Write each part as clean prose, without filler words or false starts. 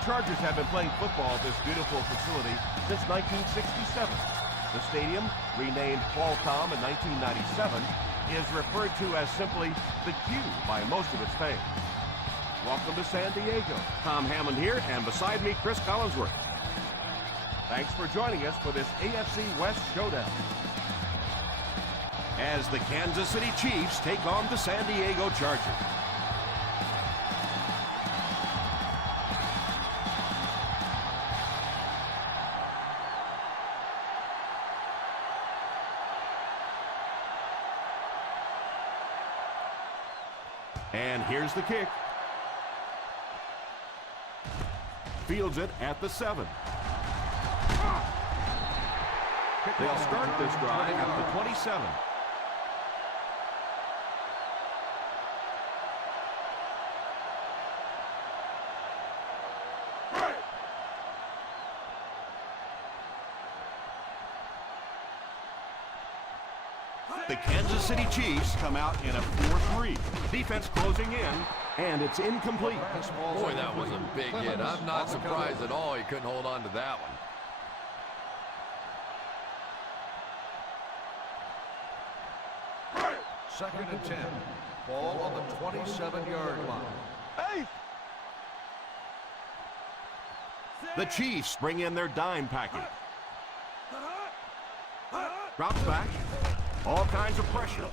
The Chargers have been playing football at this beautiful facility since 1967. The stadium, renamed Qualcomm in 1997, is referred to as simply the Q by most of its fans. Welcome to San Diego. Tom Hammond here, and beside me, Chris Collinsworth. Thanks for joining us for this AFC West showdown, as the Kansas City Chiefs take on the San Diego Chargers. And here's the kick. Fields it at the 7. They'll start this drive at the 27. The Kansas City Chiefs come out in a 4-3. Defense closing in, and it's incomplete. Boy, that was a big hit. I'm not surprised at all he couldn't hold on to that one. Second and 10. Ball on the 27-yard line. Hey! The Chiefs bring in their dime package. Drops back. All kinds of pressure.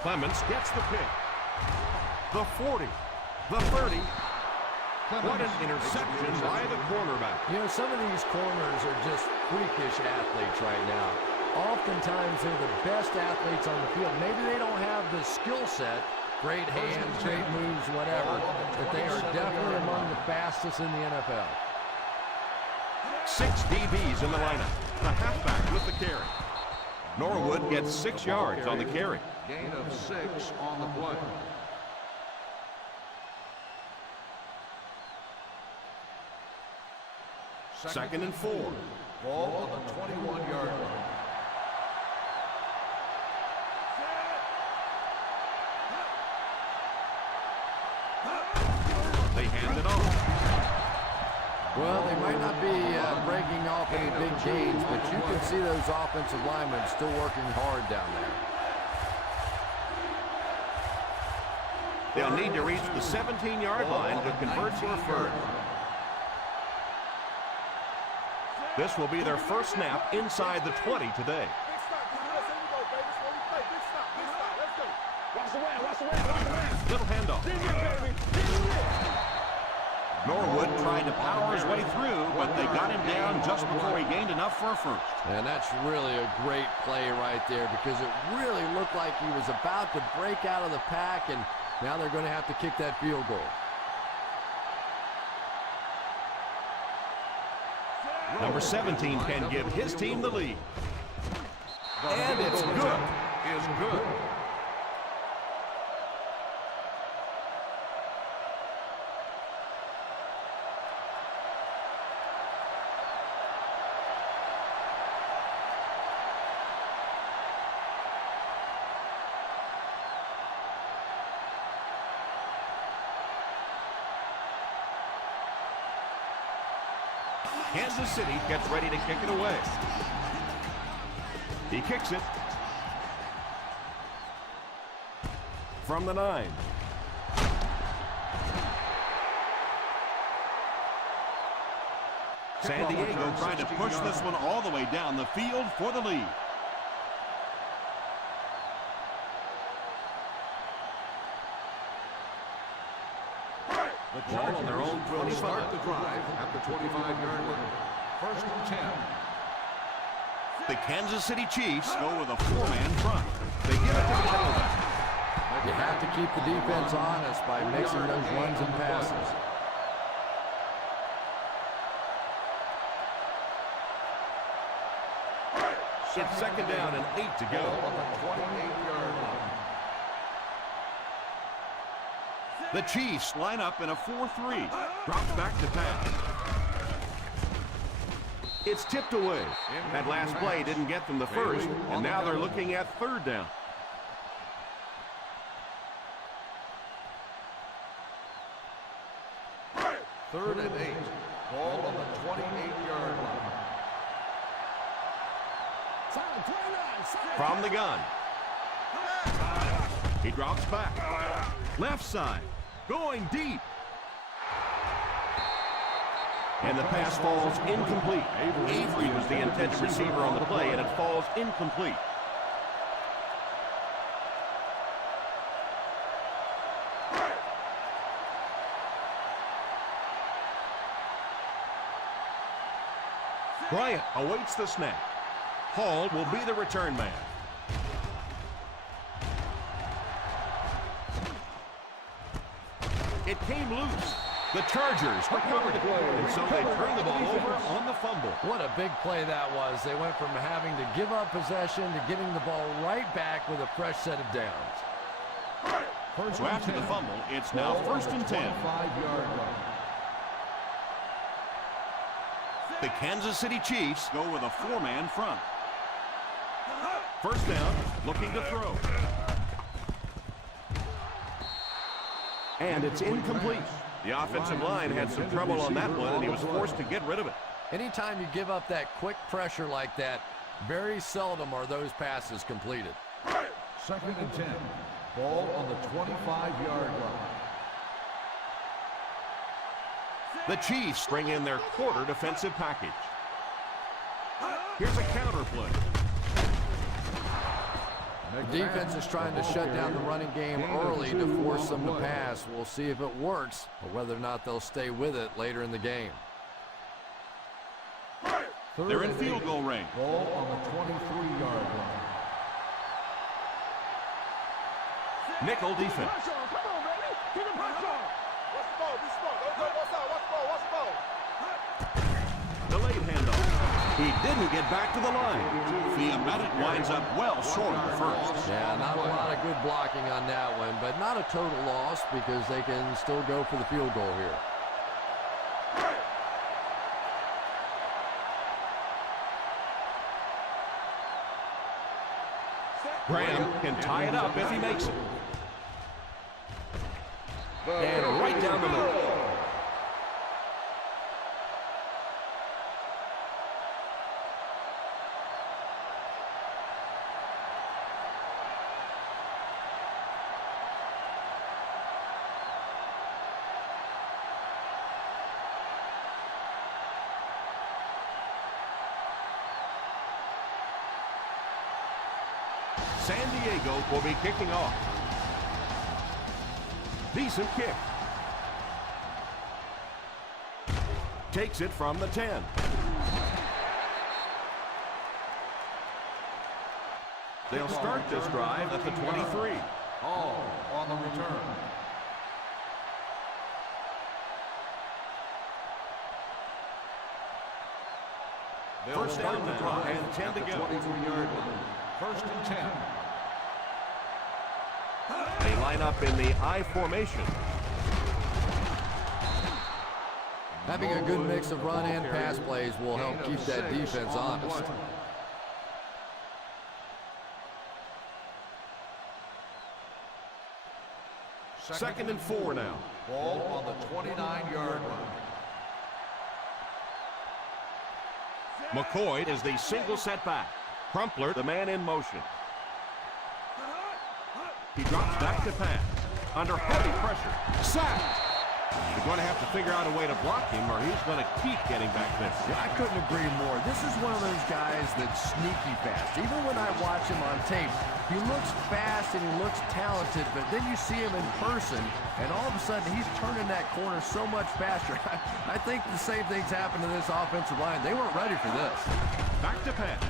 Clements gets the pick. The 40. The 30. What an interception by the cornerback. You know, some of these corners are just freakish athletes right now. Oftentimes, they're the best athletes on the field. Maybe they don't have the skill set, great hands, great moves, whatever, but they are definitely among the fastest in the NFL. 6 DBs in the lineup. The halfback with the carry. Norwood gets 6 yards on the carry. Gain of 6 on the play. Second and 4. Ball on the 21-yard line. They hand it off. Well, they might not be breaking off any big gains, but you can see those offensive linemen still working hard down there. They'll need to reach the 17-yard line to convert for a first. This will be their first snap inside the 20 today. Little handoff. Norwood tried to power his way through, but they got him down just before he gained enough for a first. And that's really a great play right there, because it really looked like he was about to break out of the pack, and now they're going to have to kick that field goal. Number 17 can give his team the lead. And it's good. Is good. Kansas City gets ready to kick it away. He kicks it from the 9. San Diego trying to push this one all the way down the field for the lead. The Chargers on their own will start the drive at the 25-yard line. First and 10. The Kansas City Chiefs go with a 4-man front. They give it to the tailback. You have to keep the defense honest by mixing those runs and passes. It's second down and 8 to go. On the 28-yard line. The Chiefs line up in a 4-3. Drops back to pass. It's tipped away. That last play didn't get them the first, and now they're looking at third down. Third and 8. Ball on the 28-yard line. From the gun. He drops back. Left side. Going deep. And the pass falls incomplete. Avery was the intended receiver on the play, and it falls incomplete. Bryant awaits the snap. Hall will be the return man. It came loose. The Chargers recovered it, and so they turn the ball over on the fumble. What a big play that was. They went from having to give up possession to getting the ball right back with a fresh set of downs. So after the fumble, it's now 1st and 10. The Kansas City Chiefs go with a 4-man front. First down, looking to throw. And it's incomplete. The offensive line had some trouble on that one, and he was forced to get rid of it. Anytime you give up that quick pressure like that, very seldom are those passes completed. 2nd and 10. Ball on the 25-yard line. The Chiefs bring in their quarter defensive package. Here's a counter play. The defense is trying to shut down the running game early to force them to pass. We'll see if it works or whether or not they'll stay with it later in the game. They're in field goal range. Ball on the 23-yard line. Nickel defense. Come on, baby. Get the pressure. Watch the ball. Be smart. Don't go one side. Watch the ball. Watch the ball. Delayed handoff. He didn't get back to the line. Fiumetic winds up well short of the first. Yeah, not a lot of good blocking on that one, but not a total loss because they can still go for the field goal here. Graham can tie it up if he makes it. And right down the middle. San Diego will be kicking off. Decent kick. Takes it from the 10. They'll start this drive at the 23. Hall on the return. First down now and 10 to go. 23-yard line. 1st and 10. They line up in the I formation. Having a good mix of run and pass plays will help keep that defense honest. Second and 4 now. Ball on the 29-yard line. McCoy is the single setback. Crumpler, the man in motion. He drops back to pass. Under heavy pressure. Sacked. You're going to have to figure out a way to block him or he's going to keep getting back there. Yeah, I couldn't agree more. This is one of those guys that's sneaky fast. Even when I watch him on tape, he looks fast and he looks talented, but then you see him in person, and all of a sudden he's turning that corner so much faster. I think the same thing's happened to this offensive line. They weren't ready for this. Back to pass.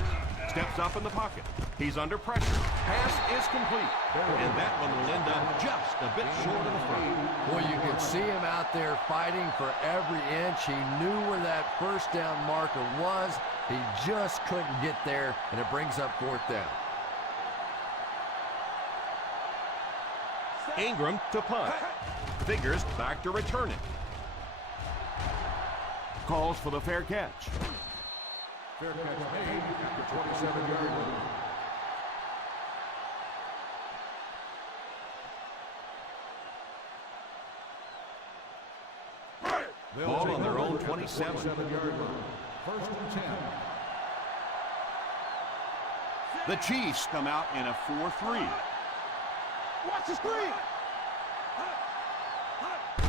Steps up in the pocket. He's under pressure. Pass is complete. And that one will end up just a bit short of the front. Well, you can see him out there fighting for every inch. He knew where that first down marker was. He just couldn't get there, and it brings up 4th down. Ingram to punt. Figures back to return it. Calls for the fair catch. Fair catch made at the 27-yard line. Ball on their own 27. 27-yard line. First and 10. The Chiefs come out in a 4-3. Watch the screen.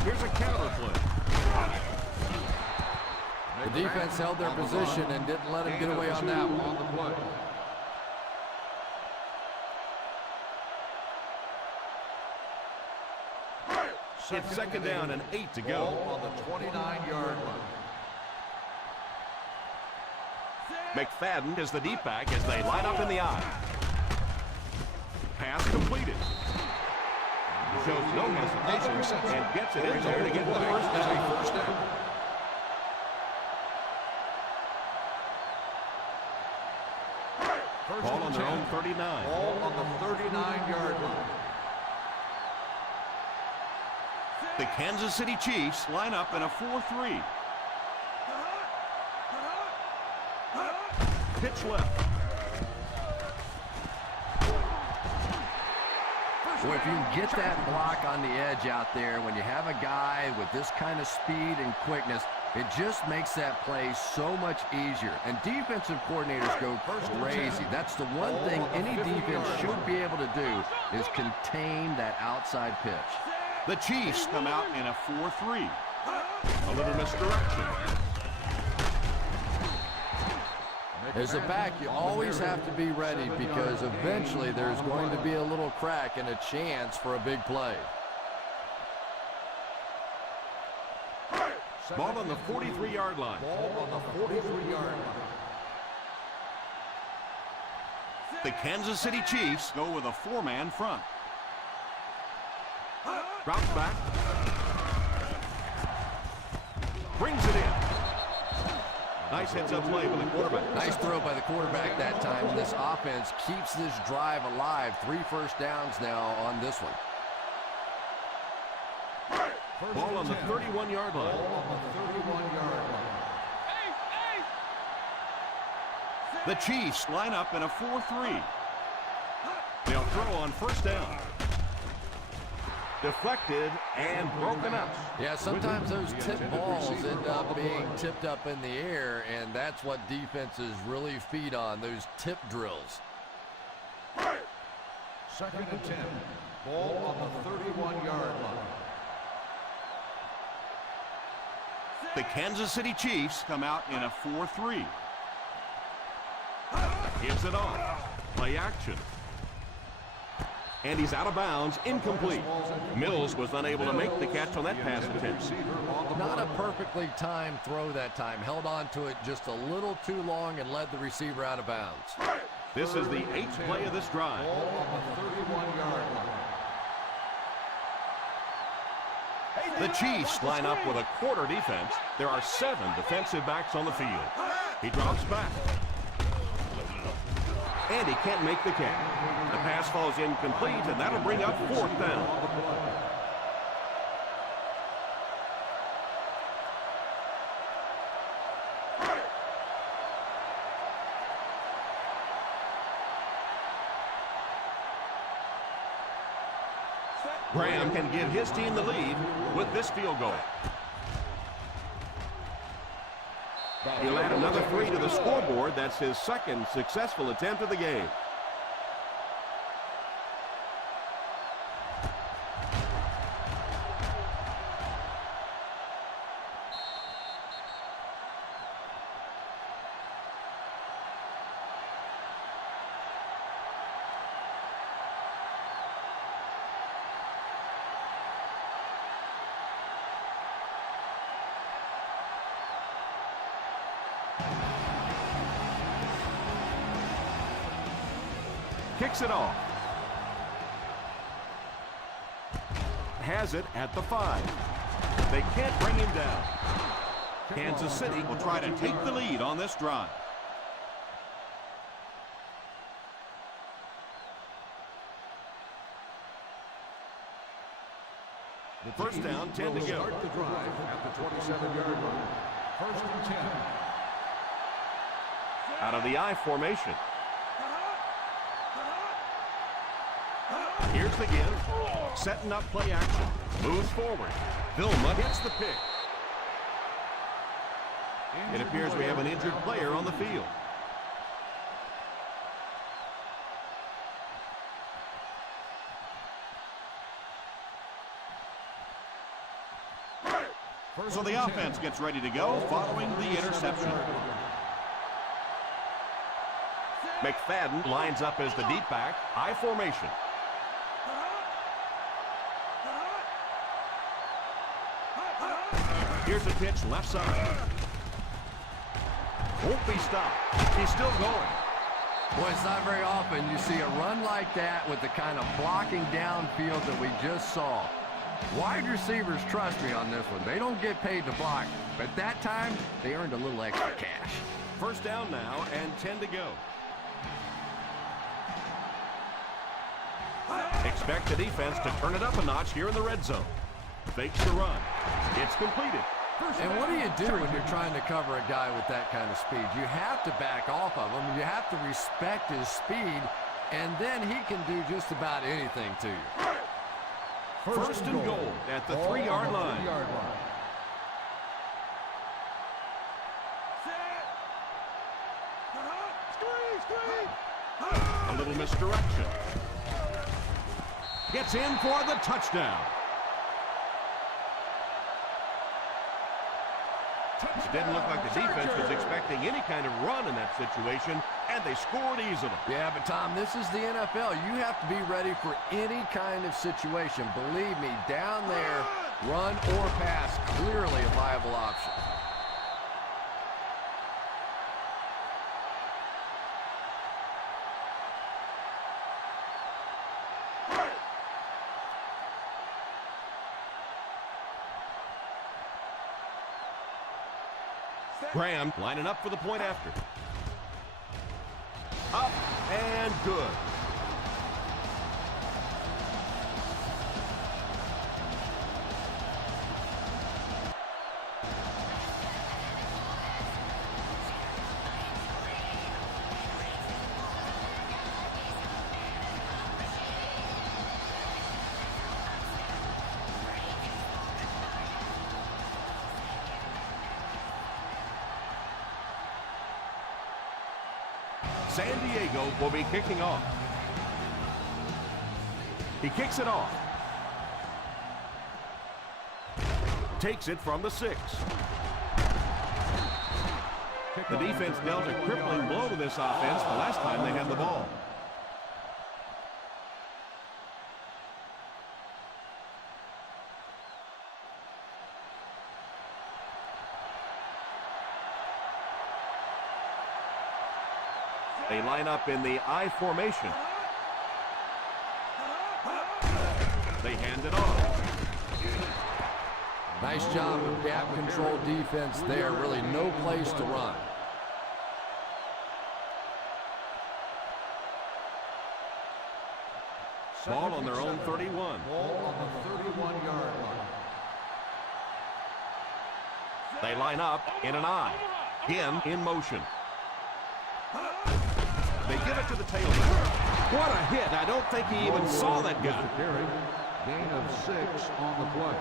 Here's a counter play. The defense held their position and didn't let him get away on that one. On the play. It's second down and 8 to go. Ball on the 29-yard line. McFadden is the deep back as they line up in the eye. Pass completed. Shows no hesitation and gets it in there to get the first down. First down. Ball on their own 39. Ball on the 39-yard line. The Kansas City Chiefs line up in a 4-3. Pitch left. Well, if you can get that block on the edge out there, when you have a guy with this kind of speed and quickness, it just makes that play so much easier. And defensive coordinators go crazy. That's the one thing any defense should be able to do is contain that outside pitch. The Chiefs come out in a 4-3. A little misdirection. As a back, you always have to be ready because eventually there's going to be a little crack and a chance for a big play. Ball on the 43-yard line. Ball on the 43-yard line. The Kansas City Chiefs go with a 4-man front. Drops back. Brings it in. Nice heads-up play by the quarterback. Nice throw by the quarterback that time, and this offense keeps this drive alive. 3 first downs now on this one. Ball on the 31-yard line. Ball on the 31-yard line. The Chiefs line up in a 4-3. They'll throw on first down. Deflected and broken up. Yeah, sometimes those tip balls end up being tipped up in the air, and that's what defenses really feed on, those tip drills. Second and 10. Ball on the 31-yard line. The Kansas City Chiefs come out in a 4-3. Gives it off. Play action. And he's out of bounds, incomplete. Mills was unable to make the catch on that pass attempt. Not a perfectly timed throw that time. Held on to it just a little too long and led the receiver out of bounds. This is the 8th play of this drive. Ball on the 31-yard line. The Chiefs line up with a quarter defense. There are 7 defensive backs on the field. He drops back. And he can't make the catch. The pass falls incomplete, and that'll bring up 4th down. Graham can give his team the lead with this field goal. He'll add another 3 to the scoreboard. That's his 2nd successful attempt of the game. Kicks it off. Has it at the 5. They can't bring him down. Kansas City will try to take the lead on this drive. First down, 10 to go. Start the drive at the 27-yard line. First and 10. Out of the I formation. Here's the give. Setting up play action. Moves forward. Vilma hits the pick. It appears we have an injured player on the field. So the offense gets ready to go following the interception. McFadden lines up as the deep back, I formation. Here's a pitch left side. Won't be stopped. He's still going. Boy, it's not very often you see a run like that with the kind of blocking downfield that we just saw. Wide receivers trust me on this one. They don't get paid to block, but that time they earned a little extra cash. First down now and 10 to go. Expect the defense to turn it up a notch here in the red zone. Fakes the run. It's completed. And what do you do when you're trying to cover a guy with that kind of speed? You have to back off of him. You have to respect his speed, and then he can do just about anything to you. First and goal at the 3-yard line. A little misdirection. Gets in for the touchdown. Didn't look like the defense was expecting any kind of run in that situation, and they scored easily. Yeah, but Tom, this is the NFL. You have to be ready for any kind of situation. Believe me, down there, run or pass, clearly a viable option. Graham lining up for the point after. Up and good. San Diego will be kicking off. He kicks it off. Takes it from the 6. The defense dealt a crippling blow to this offense the last time they had the ball. They line up in the I formation. They hand it off. Nice job of gap control defense there. Really no place to run. Ball on their own 31. Ball on the 31-yard line. They line up in an I. Again in motion. They give it to the tailback. What a hit. I don't think he even saw that guy. Gain of 6 on the play.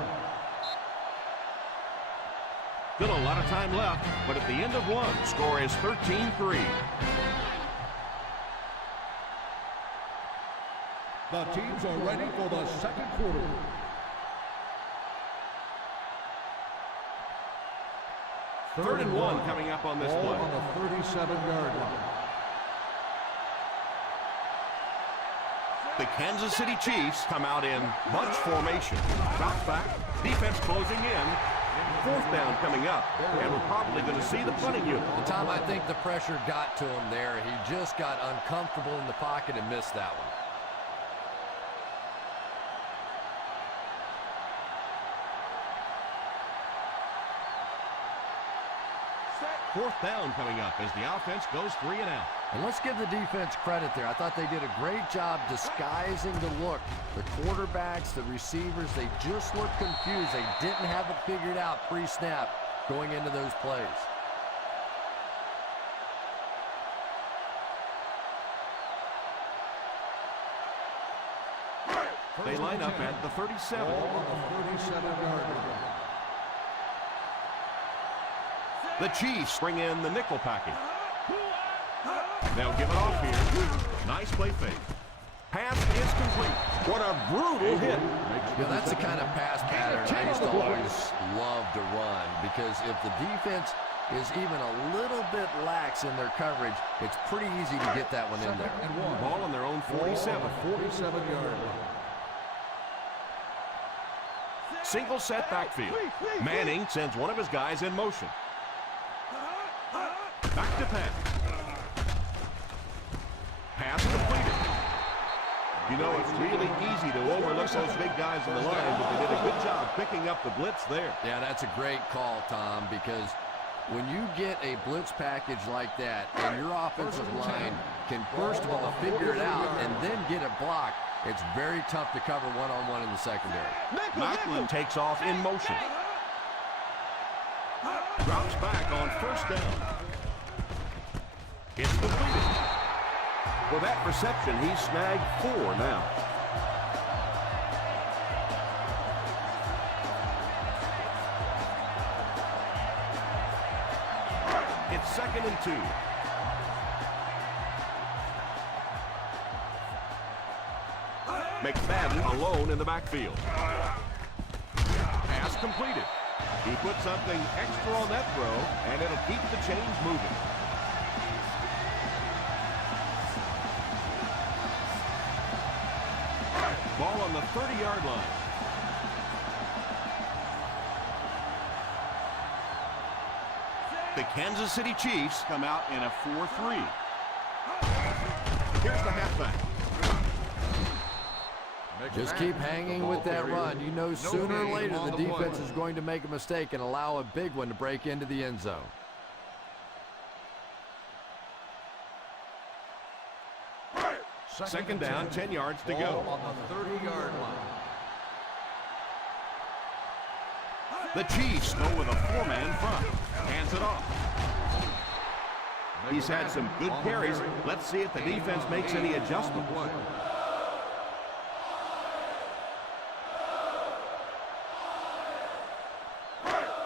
Still a lot of time left, but at the end of one, score is 13-3. The teams are ready for the second quarter. Third and one coming up on this Ball play. on the 37-yard line. The Kansas City Chiefs come out in bunch formation. Drops back, defense closing in. Fourth down coming up, and we're probably going to see the punting unit. Tom, I think the pressure got to him there. He just got uncomfortable in the pocket and missed that one. Fourth down coming up as the offense goes 3 and out. And let's give the defense credit there. I thought they did a great job disguising the look. The quarterbacks, the receivers, they just looked confused. They didn't have it figured out pre-snap going into those plays. They line up at the 37. Ball on the 37-yard line. The Chiefs bring in the nickel package. They'll give it off here. Nice play fake. Pass is complete. What a brutal hit. You know, that's the kind of pass pattern I used to always love to run, because if the defense is even a little bit lax in their coverage, it's pretty easy to get that one in there. Ball on their own 47. 47-yard line. Single set backfield. Manning sends one of his guys in motion. Back to pass. Pass completed. You know, it's really easy to overlook those big guys in the line, but they did a good job picking up the blitz there. Yeah, that's a great call, Tom, because when you get a blitz package like that and your offensive line can first of all figure it out and then get it blocked, it's very tough to cover one-on-one in the secondary. Macklin takes off in motion. Drops back on first down. It's completed. For that reception, he snagged 4 now. It's 2nd and 2. McFadden alone in the backfield. Pass completed. He put something extra on that throw, and it'll keep the chains moving. Ball on the 30-yard line. The Kansas City Chiefs come out in a 4-3. Here's the halfback. Just keep hanging with that run. You know sooner or later the defense is going to make a mistake and allow a big one to break into the end zone. Second down, 10 yards to go. On the 30-yard line. The Chiefs go with a 4-man front. Hands it off. He's had some good carries. Let's see if the defense makes any adjustments.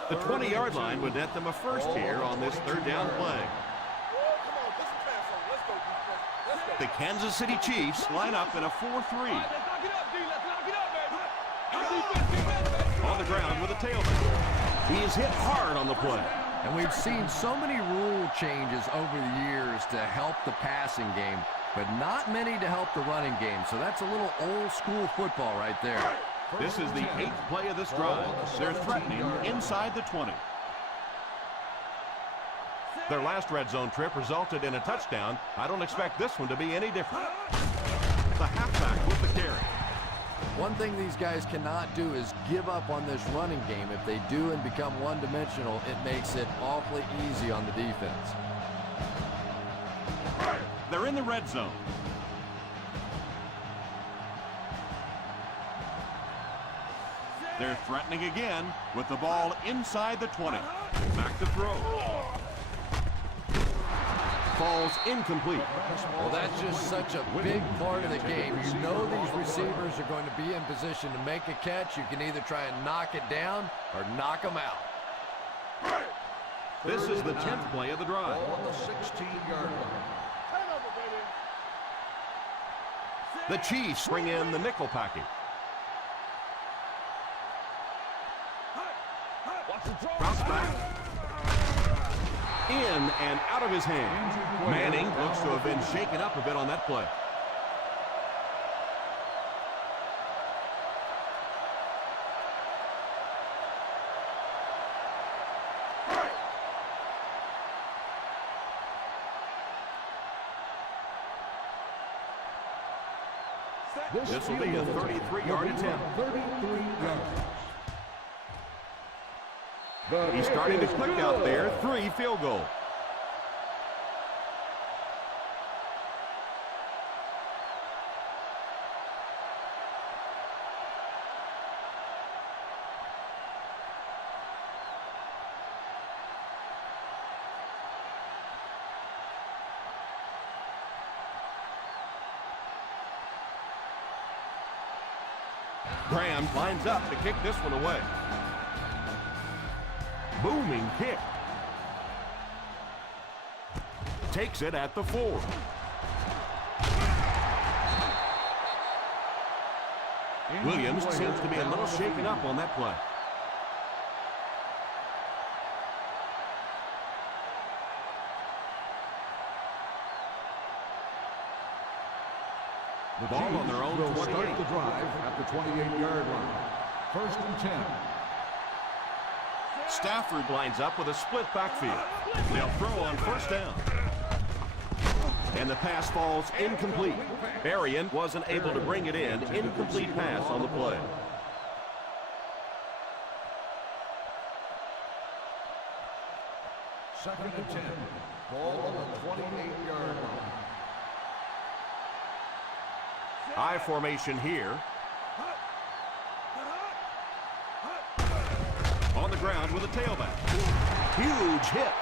The 20-yard line would net them a first here on this 3rd down play. The Kansas City Chiefs line up in a 4-3. On the ground with a tailback. He is hit hard on the play. And we've seen so many rule changes over the years to help the passing game, but not many to help the running game. So that's a little old school football right there. This is the 8th play of this drive. They're threatening inside the 20. Their last red zone trip resulted in a touchdown. I don't expect this one to be any different. The halfback with the carry. One thing these guys cannot do is give up on this running game. If they do and become one-dimensional, it makes it awfully easy on the defense. They're in the red zone. They're threatening again with the ball inside the 20. Back to throw. Falls incomplete. Well, that's just such a big part of the game. You know these receivers are going to be in position to make a catch. You can either try and knock it down or knock them out. This is the 10th play of the drive. On the 16-yard line. The Chiefs bring in the nickel package. Drops back. In and out of his hand. Manning looks to have been shaken up a bit on that play. This will be a 33-yard attempt. 33 yards. He's starting to click out there. 3 field goals. Graham lines up to kick this one away. Booming kick. takes it at the 4. Williams seems to be a little shaken up on that play. The Ball on their own will 28. start the drive at the 28-yard line. 1st and 10. Stafford lines up with a split backfield. They'll throw on 1st down. And the pass falls incomplete. Berrien wasn't able to bring it in. Incomplete pass on the play. Second and 10. Ball on the 28-yard line. I formation here. On the ground with a tailback. Huge hit.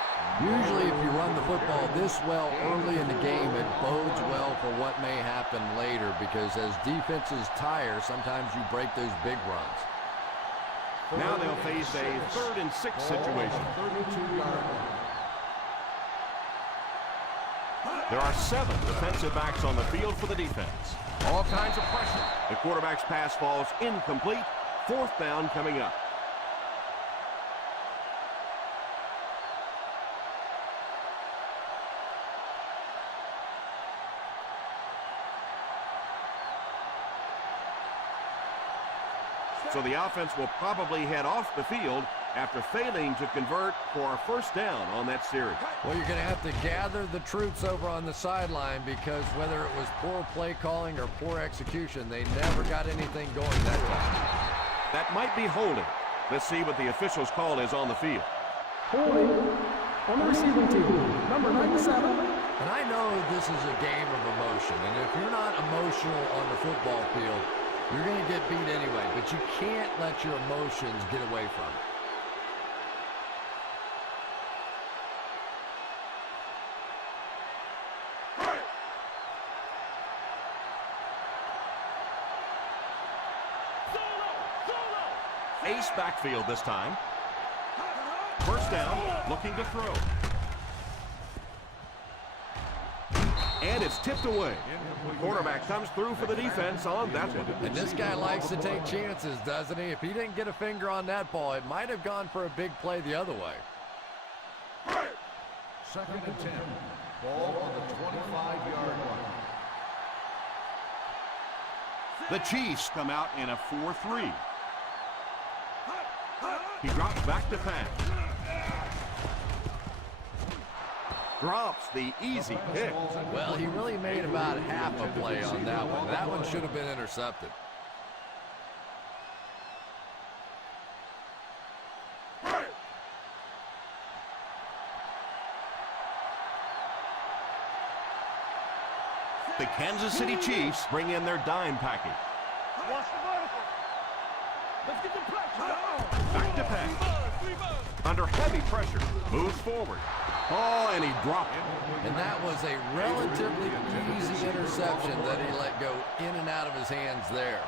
Usually if you run the football this well early in the game, it bodes well for what may happen later, because as defenses tire, sometimes you break those big runs. Now they'll face a 3rd and 6 situation. 32-yard line. There are 7 defensive backs on the field for the defense. All kinds of pressure. The quarterback's pass falls incomplete. 4th down coming up. So the offense will probably head off the field after failing to convert for a 1st down on that series. Well, you're going to have to gather the troops over on the sideline, because whether it was poor play calling or poor execution, they never got anything going that time. That might be holding. Let's see what the official's call is on the field. Holding on the receiving team, number 97. And I know this is a game of emotion, and if you're not emotional on the football field, you're going to get beat anyway, but you can't let your emotions get away from it. Ace backfield this time. 1st down, looking to throw. And it's tipped away. Quarterback comes through for the defense on that one. And this guy likes to take chances, doesn't he? If he didn't get a finger on that ball, it might have gone for a big play the other way. 2nd and 10. Ball on the 25-yard line. The Chiefs come out in a 4-3. He drops back to pass. Drops the easy pick. Well, he really made about half a play on that one. That one should have been intercepted. The Kansas City Chiefs bring in their dime package. Watch the vertical. Let's get the pressure. Back to pass. Under heavy pressure. Moves forward. Oh, and he dropped it. And that was a relatively easy interception that he let go in and out of his hands there.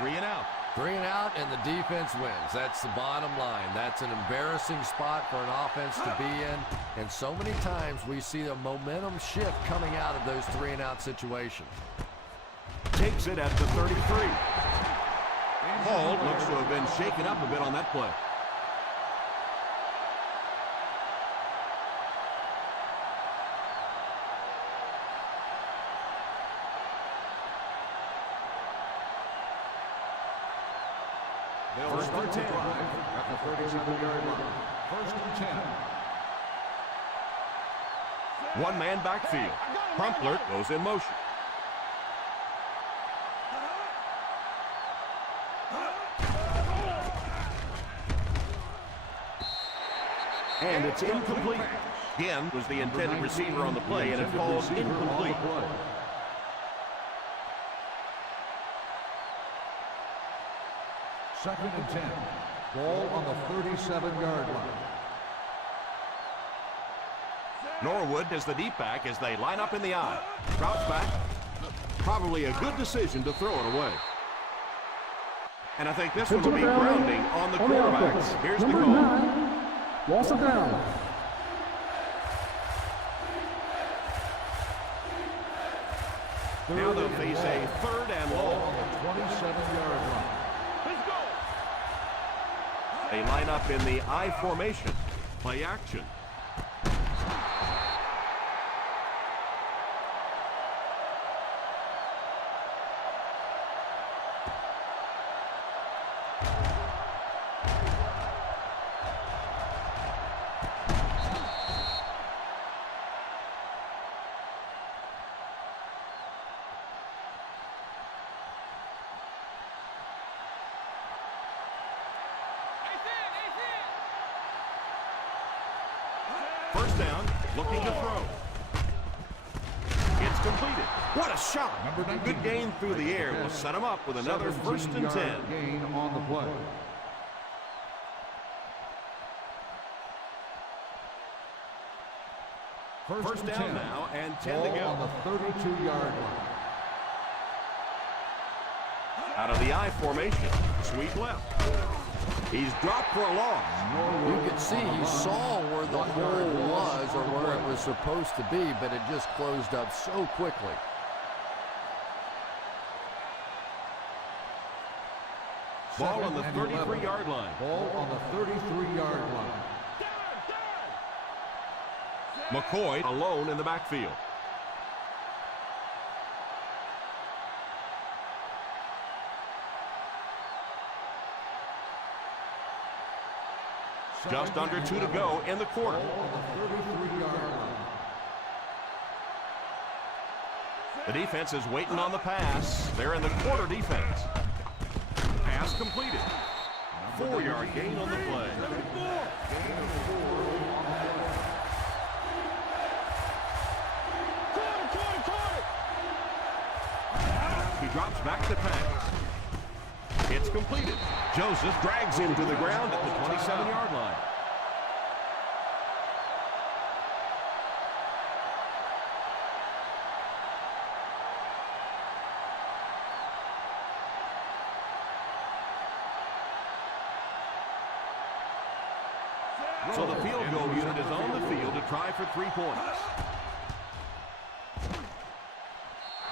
Three and out. 3 and out, and the defense wins. That's the bottom line. That's an embarrassing spot for an offense to be in. And so many times we see the momentum shift coming out of those 3 and out situations. Takes it at the 33. Hall looks to have been shaken up a bit on that play. They'll start the drive at the 37-yard line. 1st and 10. One-man backfield. Crumpler goes in motion. And it's incomplete. Again was the intended receiver on the play, and it falls incomplete. 2nd and 10. Ball on the 37-yard line. Norwood does the deep back as they line up in the I. Drops back. Probably a good decision to throw it away. And I think this one will be grounding on the quarterbacks. Here's the Number call. 9, loss of down. Now they'll face a 3rd and long. 27-yard line. Let's go. They line up in the I formation. Play action. First down, looking to throw. It's completed. What a shot. Good gain through the air will set him up with another 1st and 10. Gain on the play. First down now and 10 to go. On the 32-yard line. Out of the I formation. Sweep left. He's dropped for a loss. You could see he saw where the hole was or where it was supposed to be, but it just closed up so quickly. Ball on the 33-yard line. Ball on the 33-yard line. McCoy alone in the backfield. Just under 2 to go in the quarter. The defense is waiting on the pass. They're in the quarter defense. Pass completed. 4-yard gain on the play. He drops back to pass. It's completed. Joseph drags him to the ground at the 27-yard line. So the field goal unit is on the field to try for 3 points.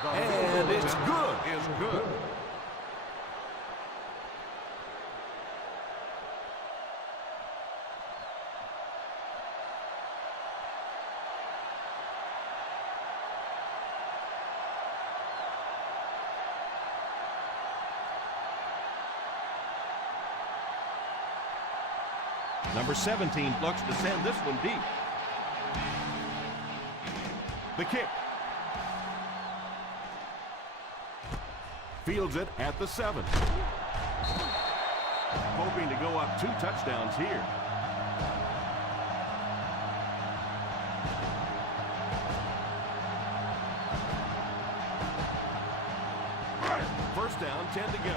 And it's good. Is good. Number 17 looks to send this one deep. The kick. Fields it at the 7. Hoping to go up 2 touchdowns here. First down, 10 to go.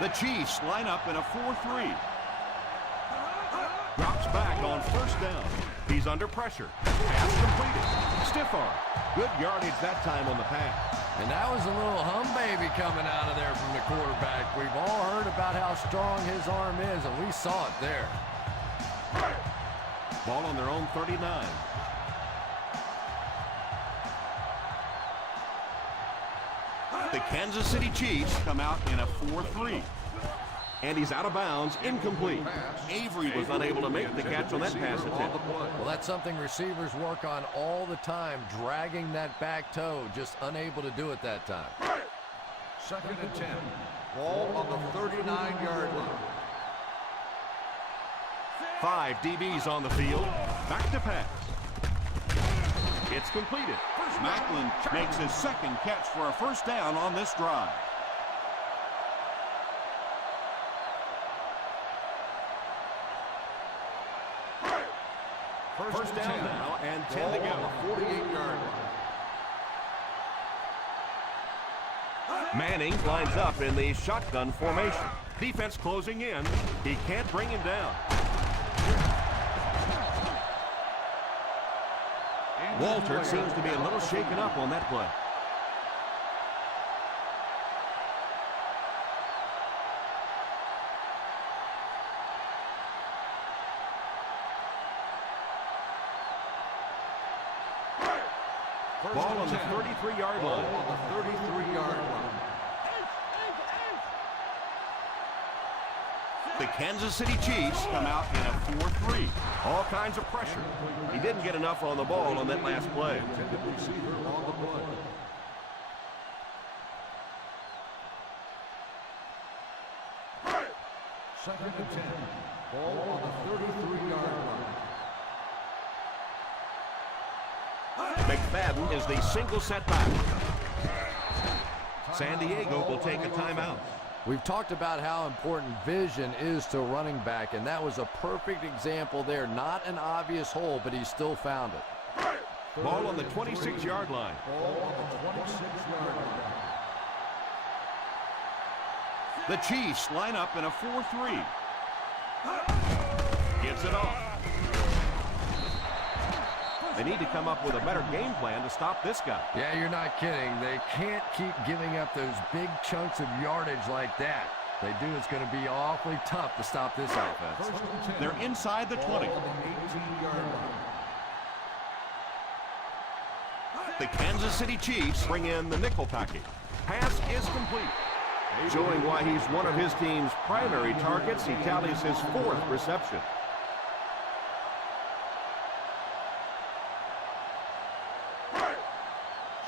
The Chiefs line up in a 4-3. Drops back on first down. He's under pressure. Pass completed. Stiff arm. Good yardage that time on the pass. And that was a little hum baby coming out of there from the quarterback. We've all heard about how strong his arm is, and we saw it there. Ball on their own 39. The Kansas City Chiefs come out in a 4-3. And he's out of bounds, incomplete. Avery was unable to make the catch on that pass attempt. Well, that's something receivers work on all the time, dragging that back toe, just unable to do it that time. 2nd and 10. Ball on the 39-yard line. 5 DBs on the field. Back to pass. It's completed. Macklin makes his 2nd catch for a first down on this drive. First down now and 10 to go. 48-yard line. Manning lines up in the shotgun formation. Defense closing in. He can't bring him down. Walter seems to be a little shaken up on that play. Ball on the 33-yard line. On the 33-yard line. The Kansas City Chiefs come out in a 4-3. All kinds of pressure. He didn't get enough on the ball on that last play. Intended receiver on the play. Second and 10. Ball on the 33-yard line. McFadden is the single setback. San Diego will take a timeout. We've talked about how important vision is to running back, and that was a perfect example there. Not an obvious hole, but he still found it. Ball on the 26-yard line. Ball on the 26-yard line. The Chiefs line up in a 4-3. Gives it off. They need to come up with a better game plan to stop this guy. Yeah, you're not kidding. They can't keep giving up those big chunks of yardage like that. If they do, it's going to be awfully tough to stop this offense. They're inside the 20. On the 18-yard line. The Kansas City Chiefs bring in the nickel package. Pass is complete. Showing why he's one of his team's primary targets, he tallies his 4th reception.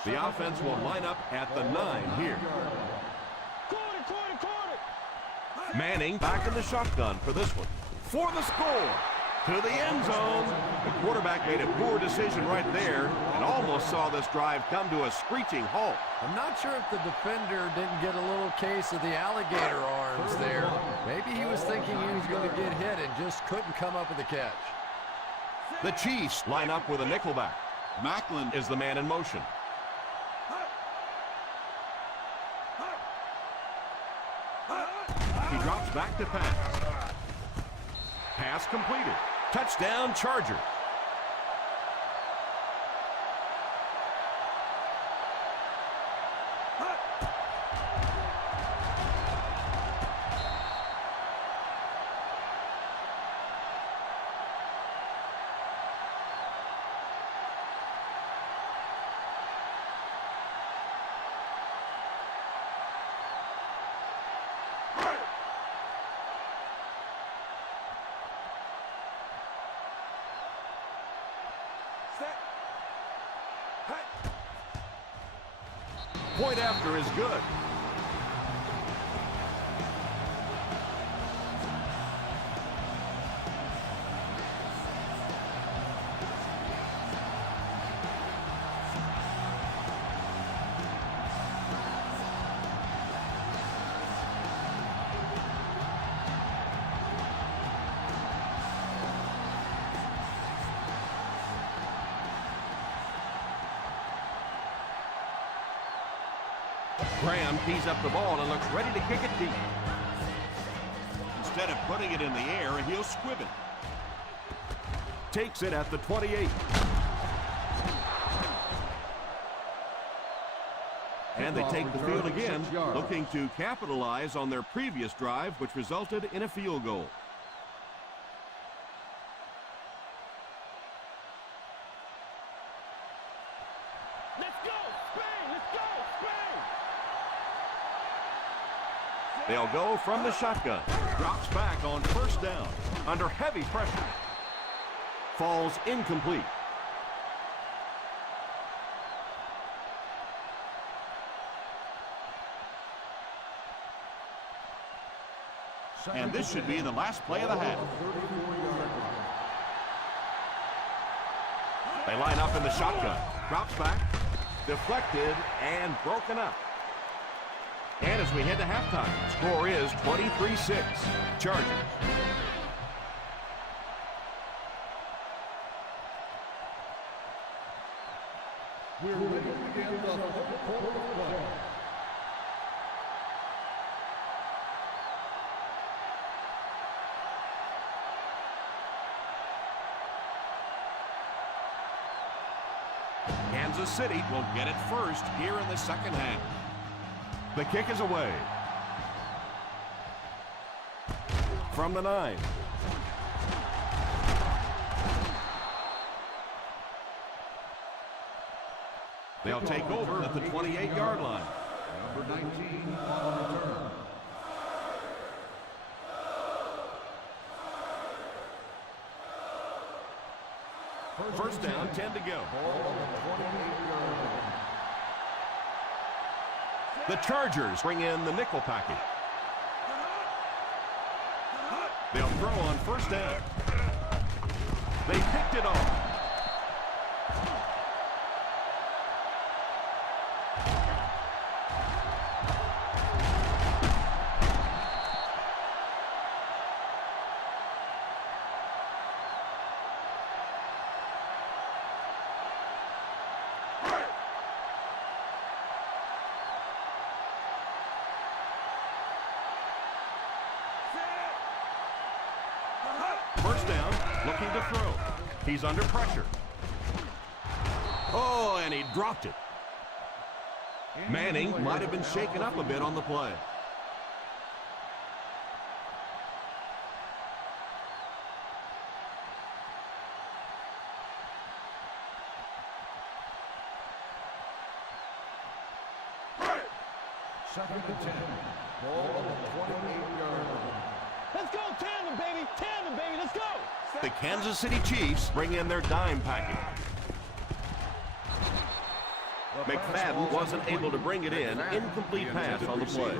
The offense will line up at the 9 here. Manning back in the shotgun for this one. For the score. To the end zone. The quarterback made a poor decision right there and almost saw this drive come to a screeching halt. I'm not sure if the defender didn't get a little case of the alligator arms there. Maybe he was thinking he was going to get hit and just couldn't come up with the catch. The Chiefs line up with a nickelback. Macklin is the man in motion. He drops back to pass. Pass completed. Touchdown, Chargers. Point after is good. Graham tees up the ball and looks ready to kick it deep. Instead of putting it in the air, he'll squib it. Takes it at the 28. And they take the field again, looking to capitalize on their previous drive, which resulted in a field goal. They'll go from the shotgun. Drops back on first down. Under heavy pressure. Falls incomplete. And this should be the last play of the half. They line up in the shotgun. Drops back. Deflected and broken up. And as we head to halftime, score is 23-6. Chargers. We're ready to begin the fourth quarter of play. Kansas City will get it first here in the second half. The kick is away. From the 9. They'll take over at the 28-yard line. Number 19 on return. First down, 10 to go. The Chargers bring in the nickel package. They'll throw on first down. They picked it off. First down, looking to throw. He's under pressure. Oh, and he dropped it. Manning might have been shaken up a bit on the play. Second and 10. Ball on the 28-yard line. Let's go, tandem, baby. Tandem, baby. Let's go. The Kansas City Chiefs bring in their dime package. McFadden wasn't able to bring it in. Incomplete pass on the play.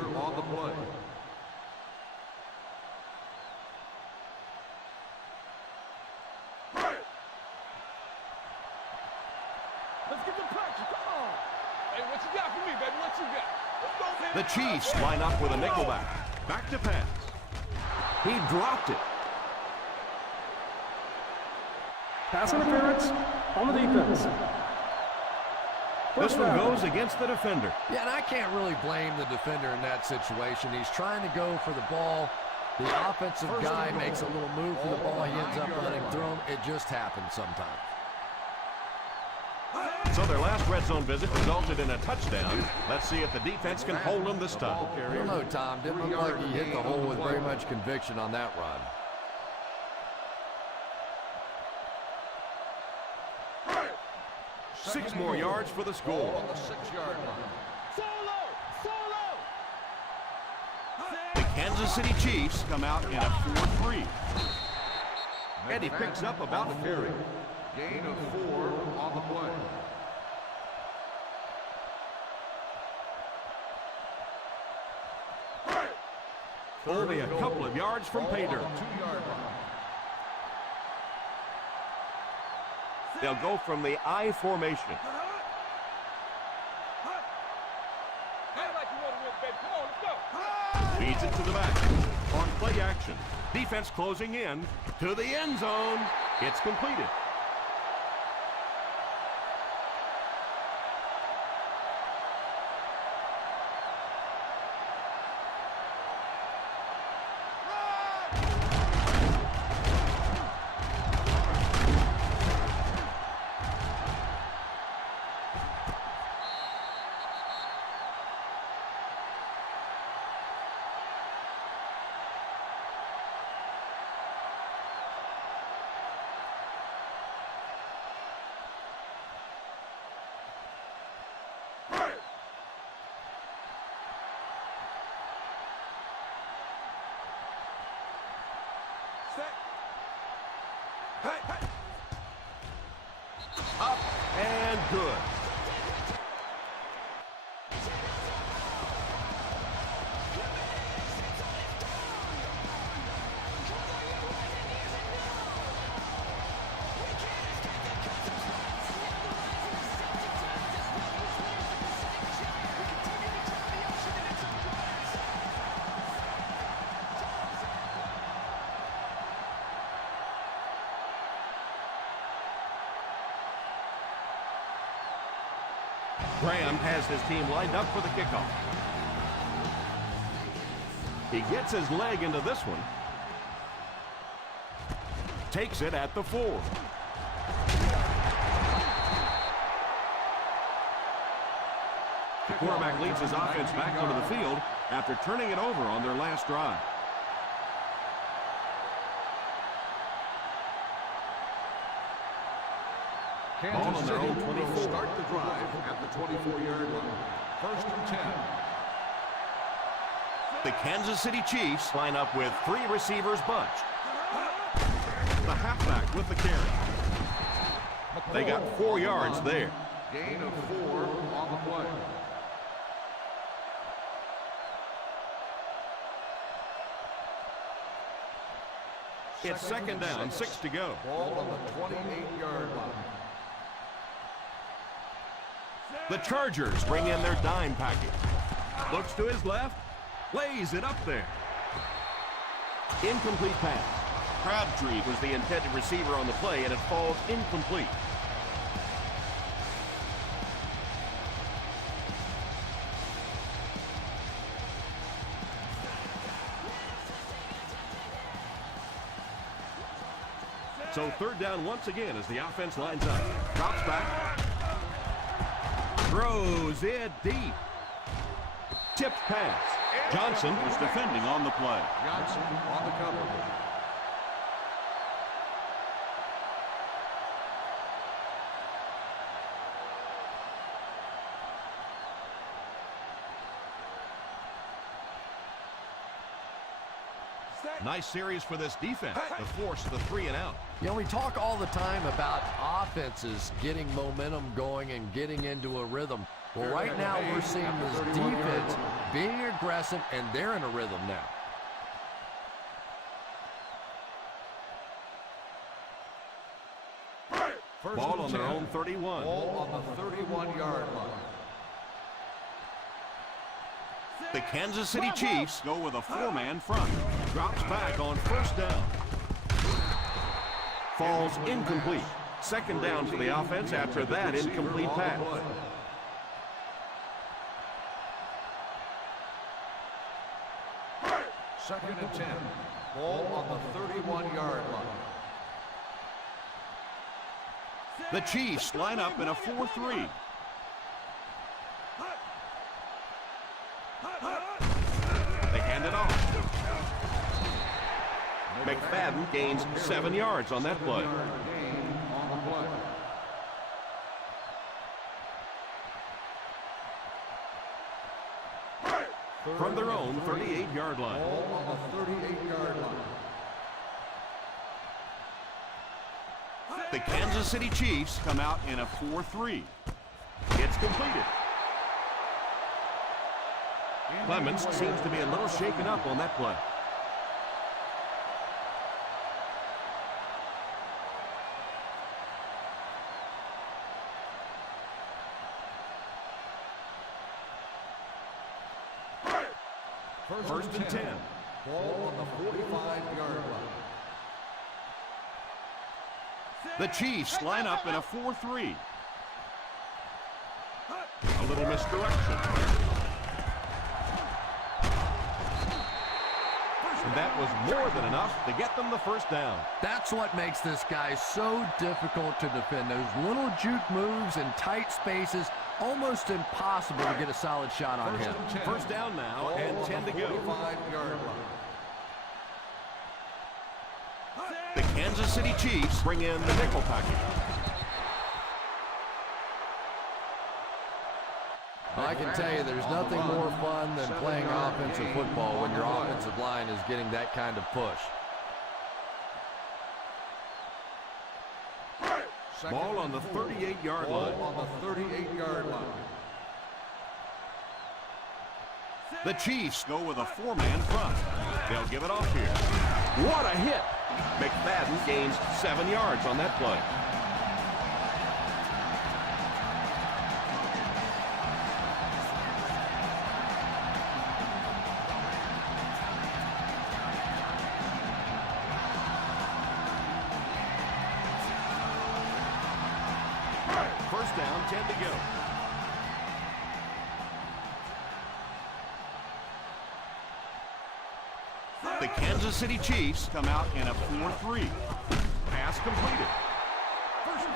Let's get the pressure. Come on. Hey, what you got for me, baby? What you got? Let's go, baby. The Chiefs line up with a nickelback. Back to pass. He dropped it. Pass interference on the defense. This one goes against the defender. Yeah, and I can't really blame the defender in that situation. He's trying to go for the ball. The offensive guy makes a little move for the ball. He ends up letting throw him. It just happens sometimes. So their last red zone visit resulted in a touchdown. Let's see if the defense can hold them this time. I don't know, Tom. Didn't look like he hit the hole with very much conviction on that run. 6 more yards for the score. On the 6-yard line. Solo. The Kansas City Chiefs come out in a 4-3. And he picks up about 4. Gain of 4 on the play. Only a couple of yards from pay dirt. 2-yard line. They'll go from the I formation. Hey, like you want to win, baby. Come on, let's go. Feeds it to the back. On play action. Defense closing in to the end zone. It's completed. Up and good. Graham has his team lined up for the kickoff. He gets his leg into this one. Takes it at the 4. The quarterback leads his offense back onto the field after turning it over on their last drive. Ball on their own 24. Start the drive at the 24-yard line. First and 10. The Kansas City Chiefs line up with 3 receivers bunched. The halfback with the carry. They got 4 yards there. Gain of 4 on the play. It's second down, 6 to go. Ball on the 28-yard line. The Chargers bring in their dime package. Looks to his left, lays it up there. Incomplete pass. Crabtree was the intended receiver on the play, and it falls incomplete. So third down once again as the offense lines up. Drops back. Throws it deep. Tipped pass. Johnson is defending on the play. Johnson on the cover. Nice series for this defense to force the 3 and out. You know, we talk all the time about offenses getting momentum going and getting into a rhythm. Well, right now we're seeing this defense being aggressive, and they're in a rhythm now. Ball on their own 31. Ball on the 31-yard line. The Kansas City Chiefs go with a 4-man front. Drops back on first down. Falls incomplete. Second down for the offense after that incomplete pass. Second and 10. Ball on the 31-yard line. The Chiefs line up in a 4-3. They hand it off. McFadden gains 7 yards on that play. Gain on the play. From their own 38-yard line. Ball on the 38-yard line. The Kansas City Chiefs come out in a 4-3. It's completed. Clemens seems to be a little shaken up on that play. First and 10. Ball on the 45-yard line. The Chiefs line up in a 4-3. A little misdirection. And that was more than enough to get them the first down. That's what makes this guy so difficult to defend. Those little juke moves in tight spaces, almost impossible to get a solid shot on him. First down now and 10 to go. 45-yard line. The Kansas City Chiefs bring in the nickel package. I can tell you there's nothing more fun than playing offensive football when your offensive line is getting that kind of push. Ball on the 38-yard line. Ball on the 38-yard line. The Chiefs go with a 4-man front. They'll give it off here. What a hit! McFadden gains 7 yards on that play. First down, 10 to go. The Kansas City Chiefs come out in a 4-3. Pass completed.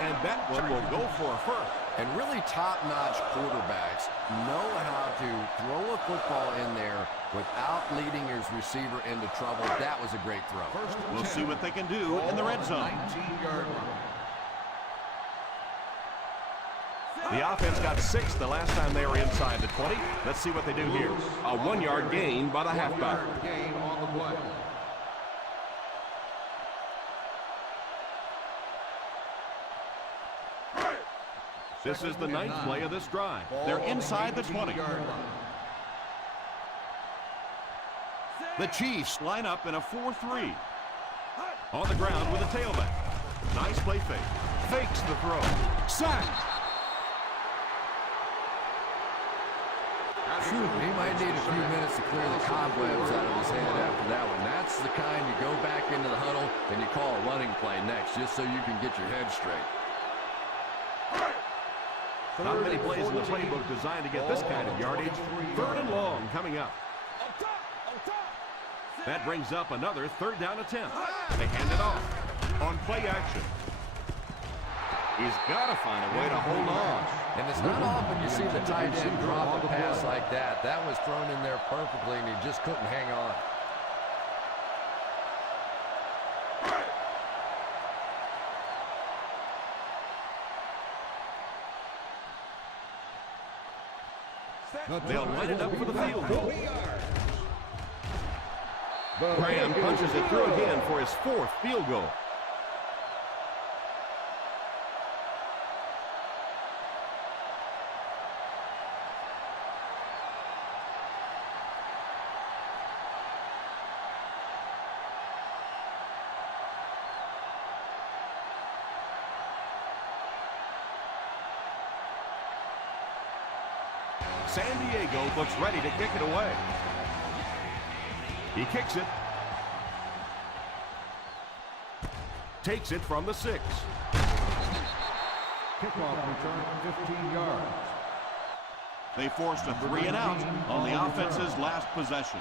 And that one will go for a first. And really top-notch quarterbacks know how to throw a football in there without leading his receiver into trouble. That was a great throw. We'll see what they can do in the red zone. 19-yard line. The offense got 6 the last time they were inside the 20. Let's see what they do here. A 1-yard gain by the halfback. 1-yard gain on the play. This is the 9th play of this drive. They're inside the 20. The Chiefs line up in a 4-3. On the ground with a tailback. Nice play fake. Fakes the throw. Sacked. He might need a few minutes to clear the cobwebs out of his head after that one. That's the kind you go back into the huddle and you call a running play next just so you can get your head straight. Not many plays in the playbook designed to get this kind of yardage. 3rd and long coming up. That brings up another 3rd down attempt. They hand it off. On play action. He's got to find a way to hold on. And it's not often you see the tight end drop a pass like that. That was thrown in there perfectly, and he just couldn't hang on. They'll line it up for the field goal. Graham punches it through again for his 4th field goal. San Diego looks ready to kick it away. He kicks it. Takes it from the 6. Kickoff return 15 yards. They forced a 3 and out on the offense's last possession.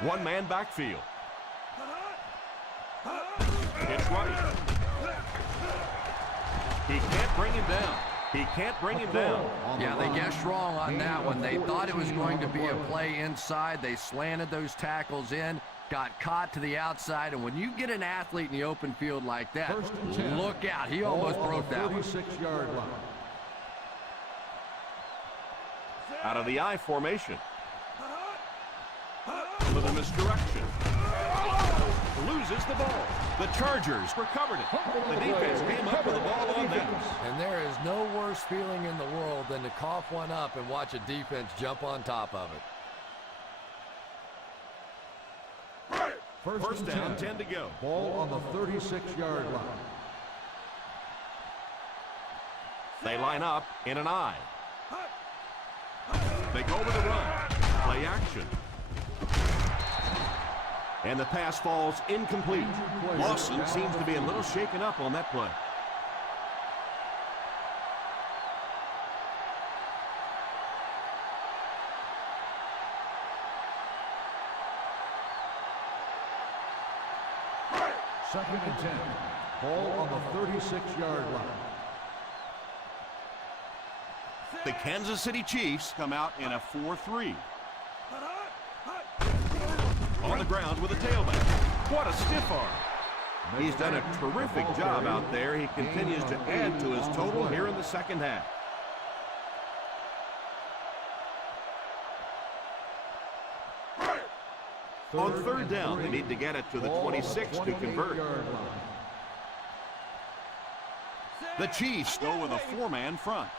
One-man backfield. It's right. He can't bring him down. He can't bring him down. Yeah, they guessed wrong on that one. They thought it was going to be a play inside. They slanted those tackles in, got caught to the outside, and when you get an athlete in the open field like that, look out. He almost broke that one. 36-yard line. Out of the I formation. With a misdirection. Loses the ball. The Chargers recovered it. The defense came up with the ball on that. And there is no worse feeling in the world than to cough one up and watch a defense jump on top of it. First down, 10 to go. Ball on the 36-yard line. They line up in an I. They go with a run. Play action. And the pass falls incomplete. Lawson seems to be a little shaken up on that play. Second and 10. Ball on the 36-yard line. The Kansas City Chiefs come out in a 4-3. On the ground with a tailback. What a stiff arm. He's done a terrific job out there. He continues to add to his total here in the second half. On 3rd down, they need to get it to the 26 to convert. The Chiefs go with a 4-man front.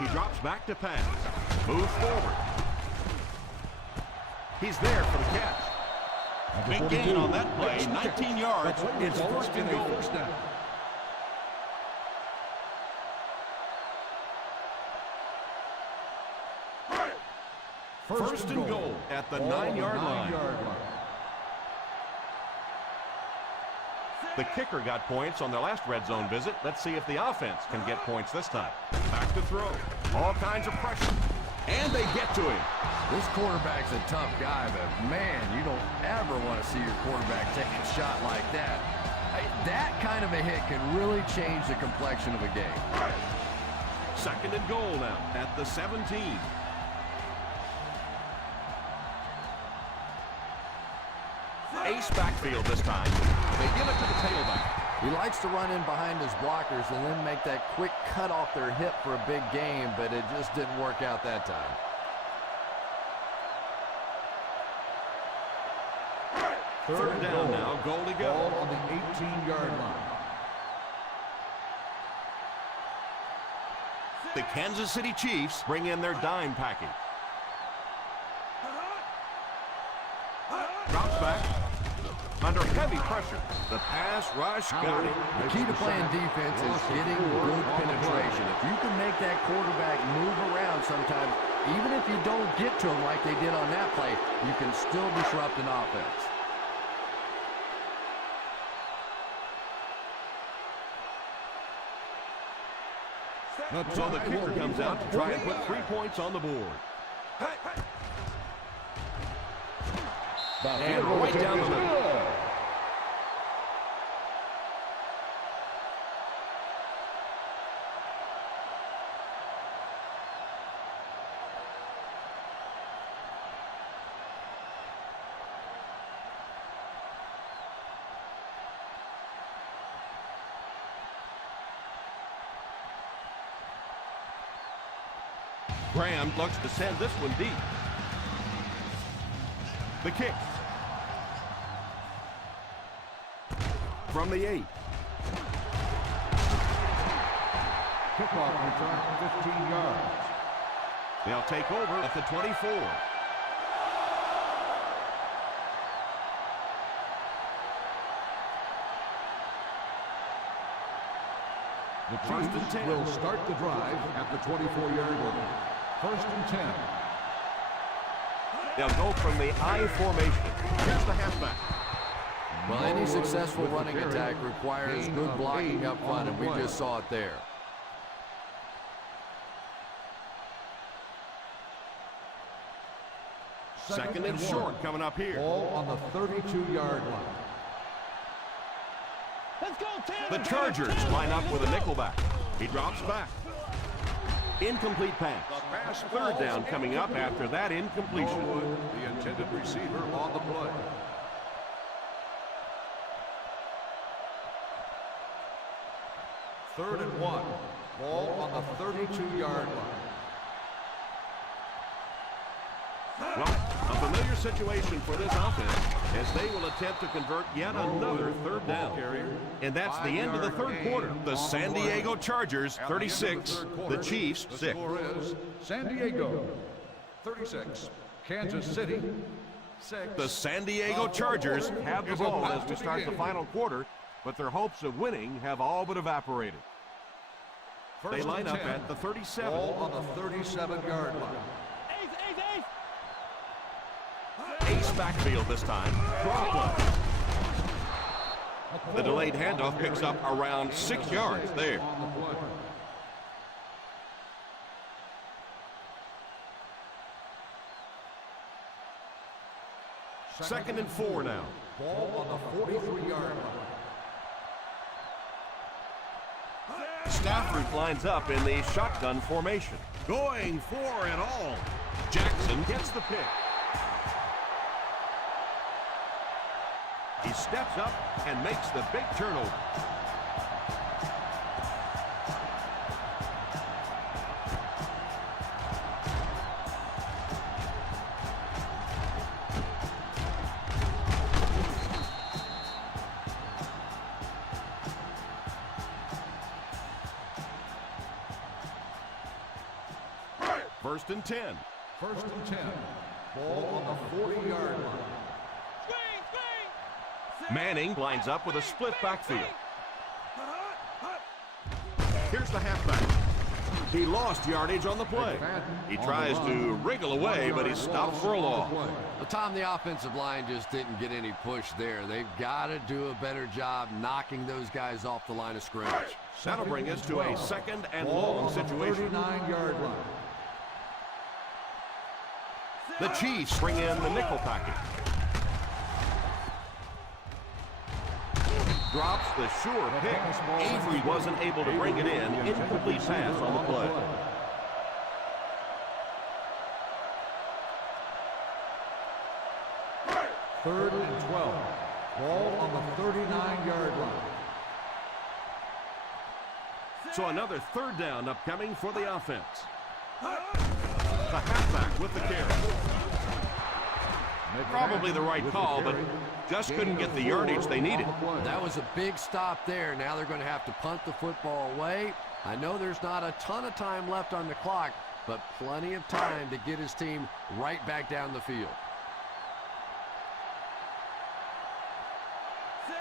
He drops back to pass. Moves forward. He's there for the catch. Big gain on that play. 19 yards. It's 1st and goal. First and goal at the 9-yard line. The kicker got points on their last red zone visit. Let's see if the offense can get points this time. Back to throw. All kinds of pressure. And they get to him. This quarterback's a tough guy, but man, you don't ever want to see your quarterback take a shot like that. That kind of a hit can really change the complexion of a game. Second and goal now at the 17. Ace backfield this time. They give it to the tailback. He likes to run in behind his blockers and then make that quick cut off their hip for a big game, but it just didn't work out that time. Third down now, goal to go. Ball on the 18-yard line. The Kansas City Chiefs bring in their dime package. Drops back. Under heavy pressure. The pass rush got him. The key to playing defense is getting good penetration. If you can make that quarterback move around sometimes, even if you don't get to him like they did on that play, you can still disrupt an offense. So the kicker comes out to try and put 3 points on the board. And right down the middle. Graham looks to send this one deep. The kick. From the 8. Kickoff return 15 yards. They'll take over at the 24. The Chiefs will start the drive at the 24-yard line. First and 10. They'll go from the I formation. Here's the halfback. Well, any successful running attack requires good blocking up front, and we just saw it there. Second and short coming up here. Ball on the 32-yard line. Let's go, Tim! The Chargers line up with a nickelback. He drops back. Incomplete pass. Third down coming up after that incompletion. The intended receiver on the play. Third and 1. Ball on the 32-yard line. Well, a familiar situation for this offense as they will attempt to convert yet another third down. And that's the end of the third quarter. The San Diego Chargers 36, the Chiefs 6. The score is San Diego 36, Kansas City 6. The San Diego Chargers have the ball as we start the final quarter, but their hopes of winning have all but evaporated. They line up at the 37. Ball on the 37-yard line. Ace backfield this time. Draw play. The delayed handoff picks up around 6 yards there. Second and 4 now. Ball on the 43-yard line. Stafford lines up in the shotgun formation. Going for it all. Jackson gets the pick. He steps up and makes the big turnover. First and 10. First and 10. Ball on the 40-yard line. Manning lines up with a split backfield. Here's the halfback. He lost yardage on the play. He tries to wriggle away, but he's stopped for a loss. Well, Tom, the offensive line just didn't get any push there. They've got to do a better job knocking those guys off the line of scrimmage. That'll bring us to a second and long situation. 39-yard line. The Chiefs bring in the nickel package. Drops the sure pick. Avery wasn't able to bring it in. Incomplete pass on the play. Third and 12. Ball on the 39-yard line. So another third down upcoming for the offense. The halfback with the carry. Probably the right call, but just couldn't get the yardage they needed. That was a big stop there. Now they're going to have to punt the football away. I know there's not a ton of time left on the clock, but plenty of time to get his team right back down the field.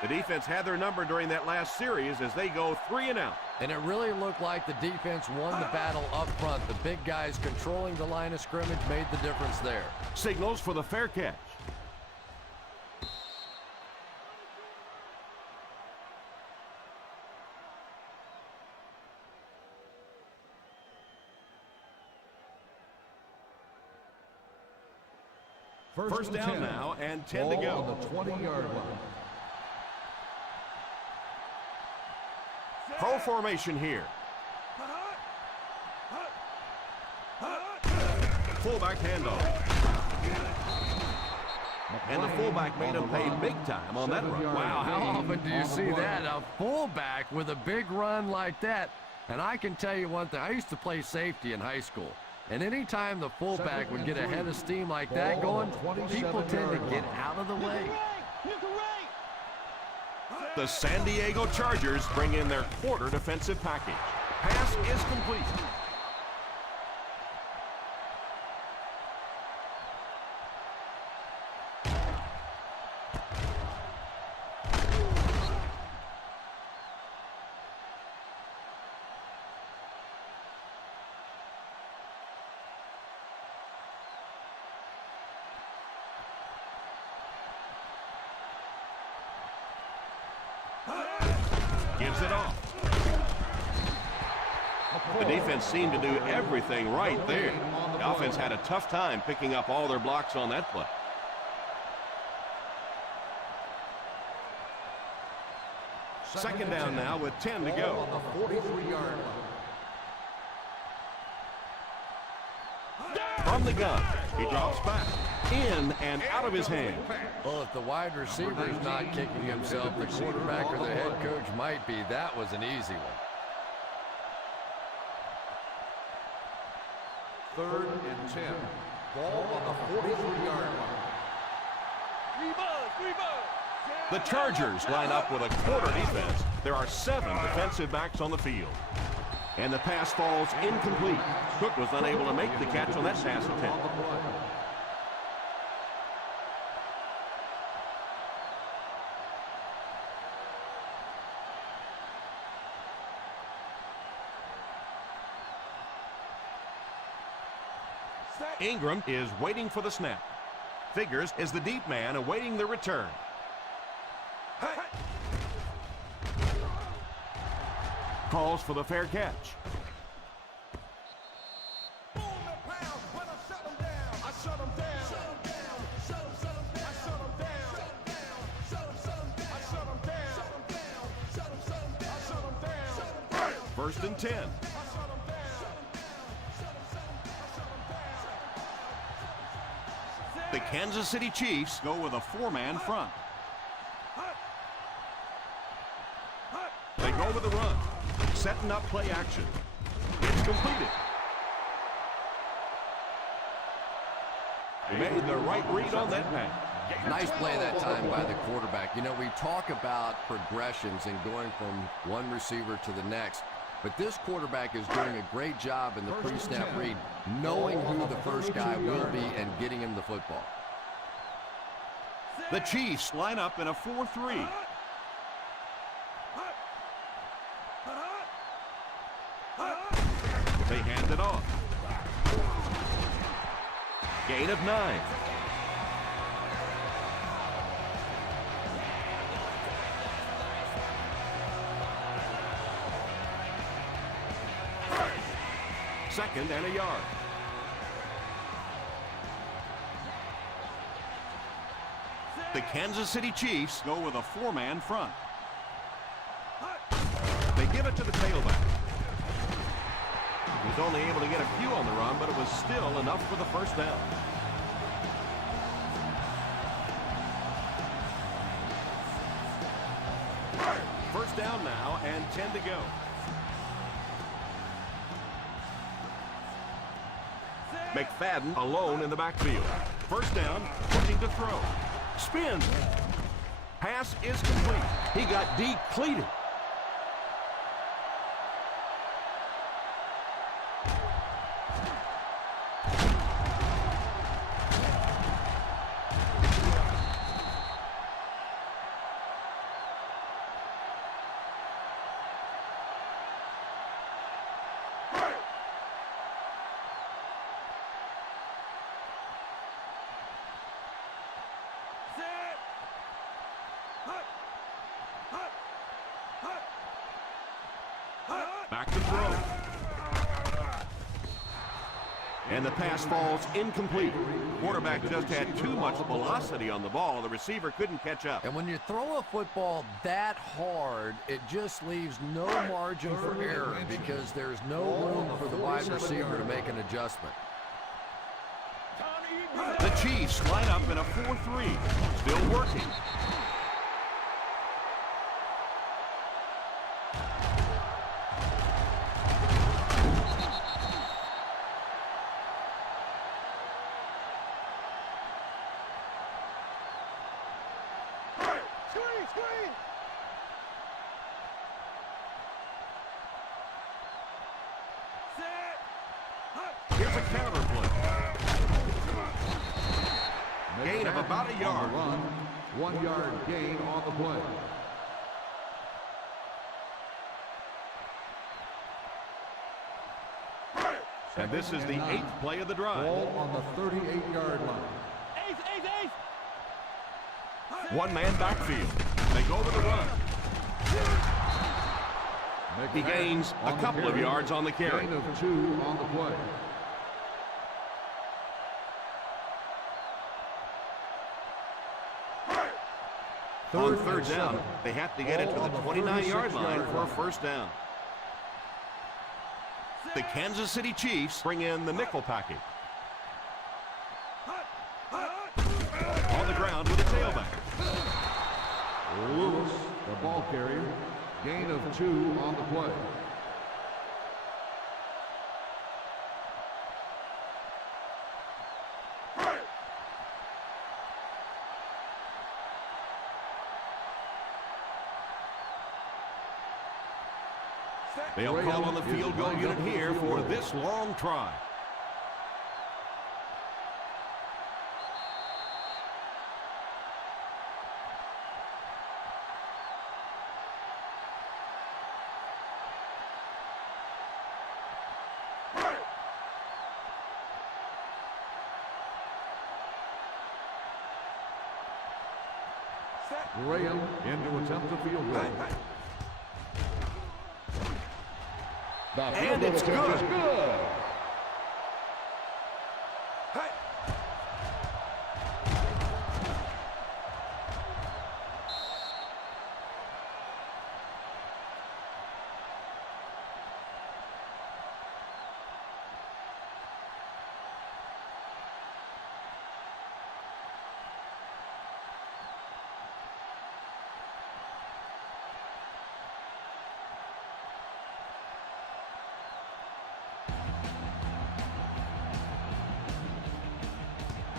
The defense had their number during that last series as they go 3 and out. And it really looked like the defense won the battle up front. The big guys controlling the line of scrimmage made the difference there. Signals for the fair catch. First down now and 10 to go. On the 20-yard line. Pro formation here. Fullback handoff. And the fullback made him pay big time on that run. Wow, how often do you see that? A fullback with a big run like that. And I can tell you one thing. I used to play safety in high school. And anytime the fullback would get a head of steam like that going, people tend to get out of the way. The San Diego Chargers bring in their quarter defensive package. Pass is complete. Gives it off. The defense seemed to do everything right there. The offense had a tough time picking up all their blocks on that play. Second down now with 10 to go. On the 43-yard line. From the gun, he drops back. In and out of his hand. Well, if the wide receiver's not kicking himself, the quarterback or the head coach might be. That was an easy one. Third and 10. Ball on the 43-yard line. The Chargers line up with a quarter defense. There are 7 defensive backs on the field. And the pass falls incomplete. Cook was unable to make the catch on that pass attempt. Ingram is waiting for the snap. Figures is the deep man awaiting the return. Calls for the fair catch. First and 10. The Kansas City Chiefs go with a 4-man front. They go with a run, setting up play action. It's completed. He made the right read on that pass. Nice play that time by the quarterback. You know, we talk about progressions and going from one receiver to the next, but this quarterback is doing a great job in the pre-snap read, knowing who the first guy will be and getting him the football. The Chiefs line up in a 4-3. They hand it off. Gain of 9. Second and a yard. The Kansas City Chiefs go with a 4-man front. They give it to the tailback. He was only able to get a few on the run, but it was still enough for the first down. First down now and 10 to go. McFadden alone in the backfield. First down, looking to throw. Spins. Pass is complete. He got depleted. Back to throw. And the pass falls incomplete. Quarterback just had too much velocity on the ball. The receiver couldn't catch up. And when you throw a football that hard, it just leaves no margin for error because there's no room for the wide receiver to make an adjustment. The Chiefs line up in a 4-3. Still working. Here's a counter play. Gain of about a yard. 1 yard gain on the play. And this is the 8th play of the drive. Ball on the 38-yard line. One-man backfield. They go to the run. He gains a couple of yards on the carry. Gain of 2 on the play. On third down, they have to get it to the 29-yard line for a first down. The Kansas City Chiefs bring in the nickel package. On the ground with a tailback. Lewis, the ball carrier. Gain of 2 on the play. They'll call on the field goal unit here for this long try. Graham in to attempt a field goal. And it's good.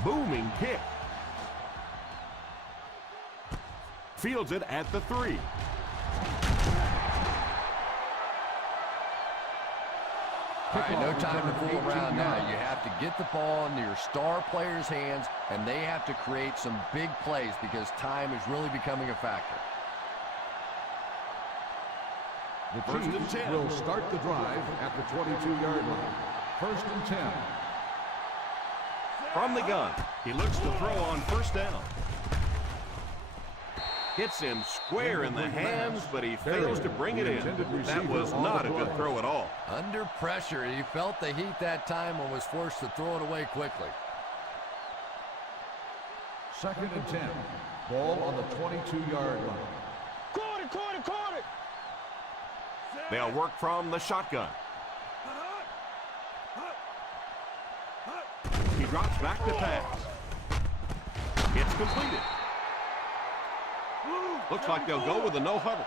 Booming kick. Fields it at the 3. All right, no time to fool around now. You have to get the ball into your star players' hands, and they have to create some big plays because time is really becoming a factor. The Chiefs will start the drive at the 22-yard line. First and 10. From the gun, he looks to throw on first down. Hits him square in the hands, but he fails to bring it in. That was not a good throw at all. Under pressure, he felt the heat that time and was forced to throw it away quickly. Second and 10. Ball on the 22-yard line. Caught it. They'll work from the shotgun. He drops back to pass. It's completed. Looks like they'll go with a no huddle.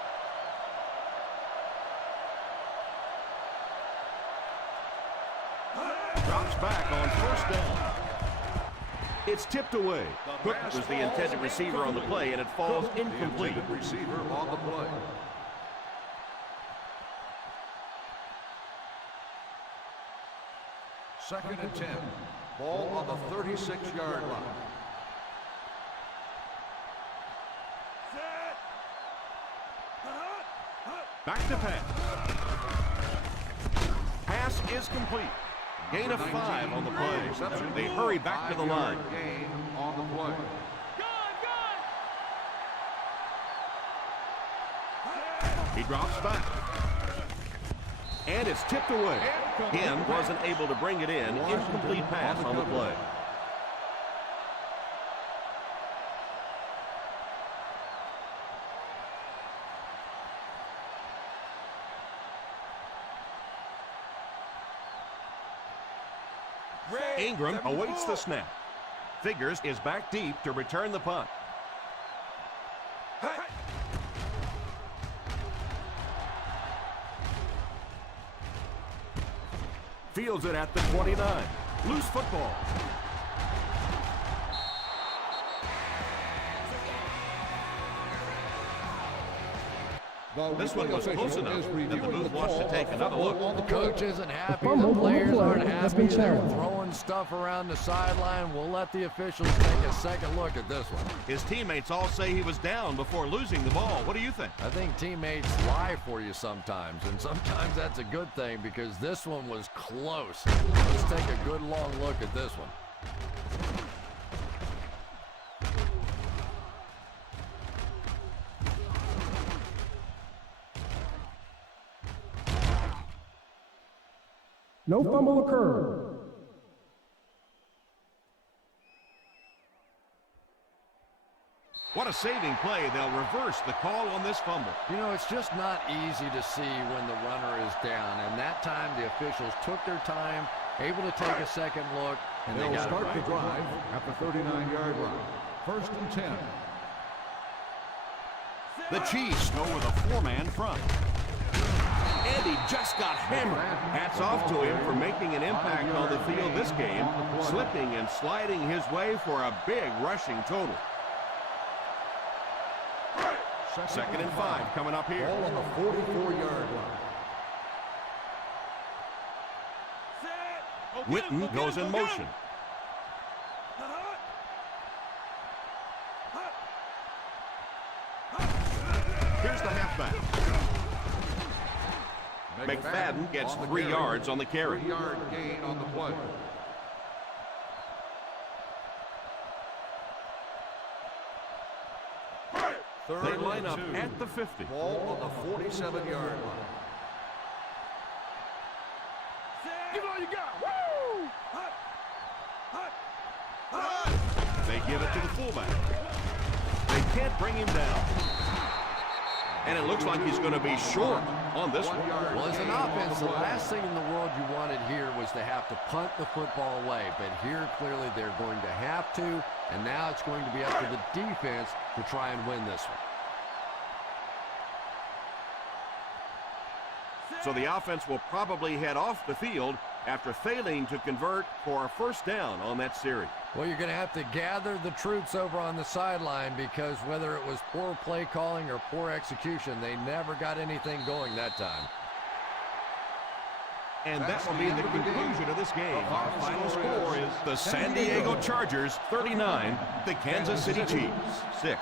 Drops back on first down. It's tipped away. Cook was the intended receiver on the play, and it falls incomplete. Receiver on the play. Second and 10. Ball on the 36-yard line. Back to pass. Pass is complete. Gain of 5 on the play. They hurry back to the line. Gain on the play. He drops back. And it's tipped away. Hinn wasn't able to bring it in. Incomplete pass on the play. Ingram awaits the snap. Figures is back deep to return the punt. Fields it at the 29. Loose football. This one was close enough that the booth wants to take another look. The coach isn't happy. The players aren't happy. They're throwing stuff around the sideline. We'll let the officials take a second look at this one. His teammates all say he was down before losing the ball. What do you think? I think teammates lie for you sometimes, and sometimes that's a good thing because this one was close. Let's take a good long look at this one. No fumble occurred. What a saving play. They'll reverse the call on this fumble. You know, it's just not easy to see when the runner is down, and that time the officials took their time, able to take a second look, and They'll they got start it right. the drive at the 39-yard line. First and 10. The Chiefs go with a 4-man front. And he just got hammered. Hats off to him for making an impact on the field this game, slipping and sliding his way for a big rushing total. Second and 5 coming up here. Ball on the 44-yard line. Witten goes in motion. Here's the halfback. McFadden gets 3 yards on the carry. 3-yard gain on the play. They line up at the 50. Ball on the 47-yard line. Give all you got. Woo! They give it to the fullback. They can't bring him down. And it looks like he's going to be short on this one. Well, as an offense, the last thing in the world you wanted here was to have to punt the football away. But here, clearly, they're going to have to. And now it's going to be up to the defense to try and win this one. So the offense will probably head off the field after failing to convert for a first down on that series. Well, you're going to have to gather the troops over on the sideline because whether it was poor play calling or poor execution, they never got anything going that time. And that will be the conclusion of this game. Our final score is the San Diego Chargers 39, the Kansas City Chiefs 6.